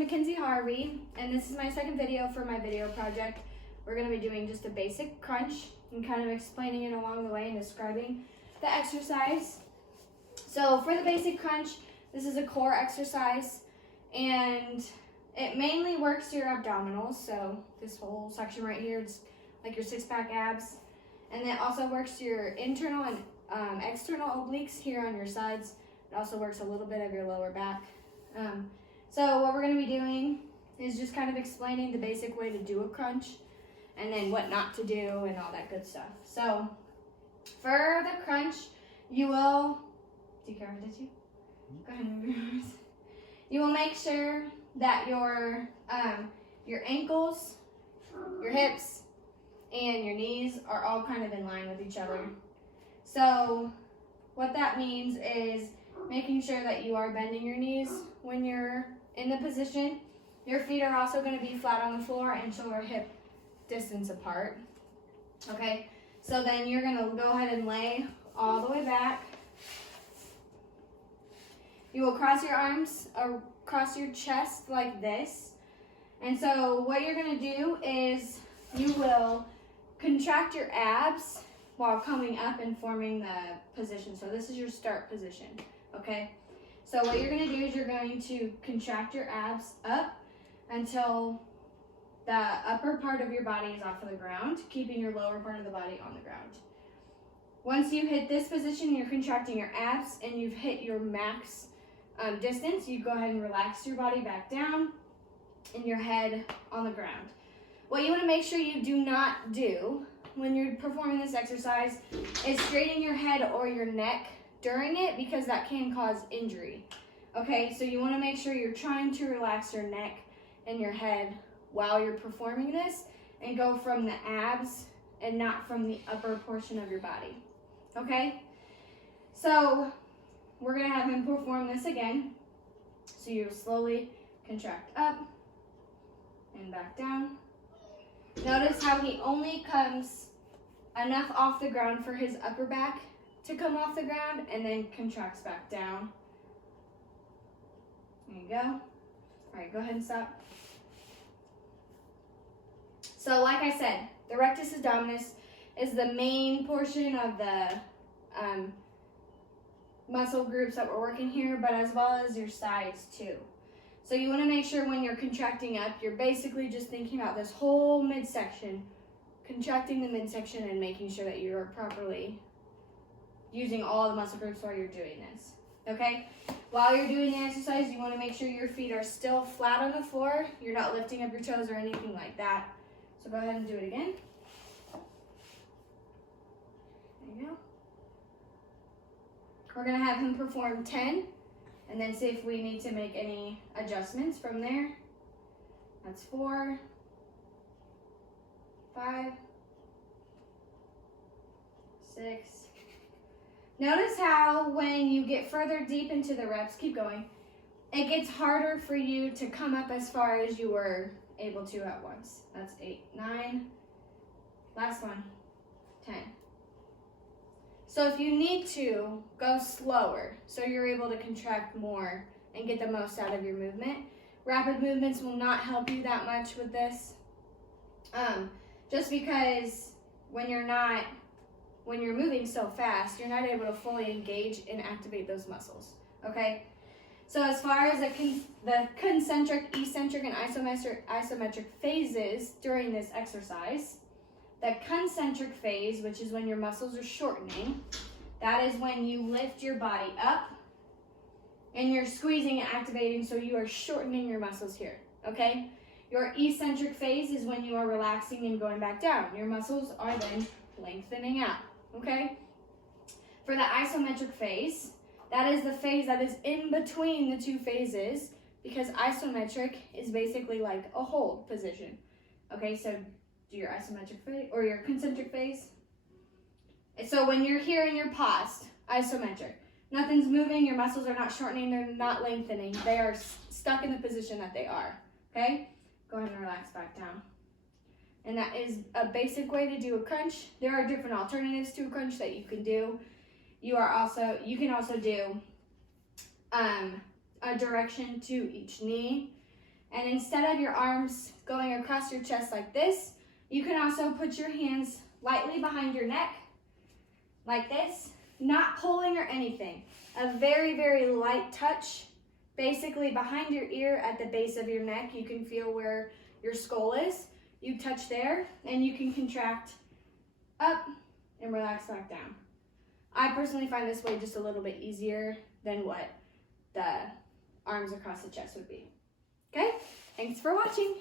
Mackenzie Harvey, and this is my second video for my video project. We're going to be doing just a basic crunch and kind of explaining it along the way and describing the exercise. So for the basic crunch, this is a core exercise, and it mainly works your abdominals. So this whole section right here is like your six-pack abs, and it also works your internal and external obliques here on your sides. It also works a little bit of your lower back. So what we're going to be doing is just kind of explaining the basic way to do a crunch and then what not to do and all that good stuff. So for the crunch, you will, do you care if I did you? Go ahead and move your arms. You will make sure that your ankles, your hips, and your knees are all kind of in line with each other. So what that means is making sure that you are bending your knees when you're in the position. Your feet are also going to be flat on the floor and shoulder hip distance apart. Okay, so then you're going to go ahead and lay all the way back. You will cross your arms across your chest like this. And so what you're going to do is you will contract your abs while coming up and forming the position. So this is your start position, okay? So what you're going to do is you're going to contract your abs up until the upper part of your body is off of the ground, keeping your lower part of the body on the ground. Once you hit this position, you're contracting your abs and you've hit your max distance, you go ahead and relax your body back down and your head on the ground. What you want to make sure you do not do when you're performing this exercise is straighten your head or your neck during it, because that can cause injury. Okay, so you want to make sure you're trying to relax your neck and your head while you're performing this and go from the abs and not from the upper portion of your body. Okay, so we're going to have him perform this again. So you slowly contract up and back down. Notice how he only comes enough off the ground for his upper back to come off the ground and then contracts back down. There you go. All right, go ahead and stop. So like I said, the rectus abdominis is the main portion of the muscle groups that we're working here, but as well as your sides too. So you want to make sure when you're contracting up, you're basically just thinking about this whole midsection, contracting the midsection and making sure that you are properly using all the muscle groups while you're doing this. Okay? While you're doing the exercise, you want to make sure your feet are still flat on the floor. You're not lifting up your toes or anything like that. So go ahead and do it again. There you go. We're going to have him perform 10 and then see if we need to make any adjustments from there. That's 4, 5, 6. Notice how when you get further deep into the reps, keep going, it gets harder for you to come up as far as you were able to at once. That's 8, 9, last one, 10. So if you need to, go slower so you're able to contract more and get the most out of your movement. Rapid movements will not help you that much with this, just because when you're moving so fast, you're not able to fully engage and activate those muscles, okay? So as far as the concentric, eccentric, and isometric phases during this exercise, the concentric phase, which is when your muscles are shortening, that is when you lift your body up and you're squeezing and activating, so you are shortening your muscles here, okay? Your eccentric phase is when you are relaxing and going back down. Your muscles are then lengthening out, okay? For the isometric phase, that is the phase that is in between the two phases, because isometric is basically like a hold position. Okay, so do your isometric phase or your concentric phase. So when you're here and you're paused, isometric, nothing's moving, your muscles are not shortening, they're not lengthening, they are stuck in the position that they are, okay? Go ahead and relax back down. And that is a basic way to do a crunch. There are different alternatives to a crunch that you can do. You can also do a direction to each knee. And instead of your arms going across your chest like this, you can also put your hands lightly behind your neck, like this, not pulling or anything. A very, very light touch, basically behind your ear at the base of your neck. You can feel where your skull is. You touch there, and you can contract up and relax back down. I personally find this way just a little bit easier than what the arms across the chest would be. Okay, thanks for watching.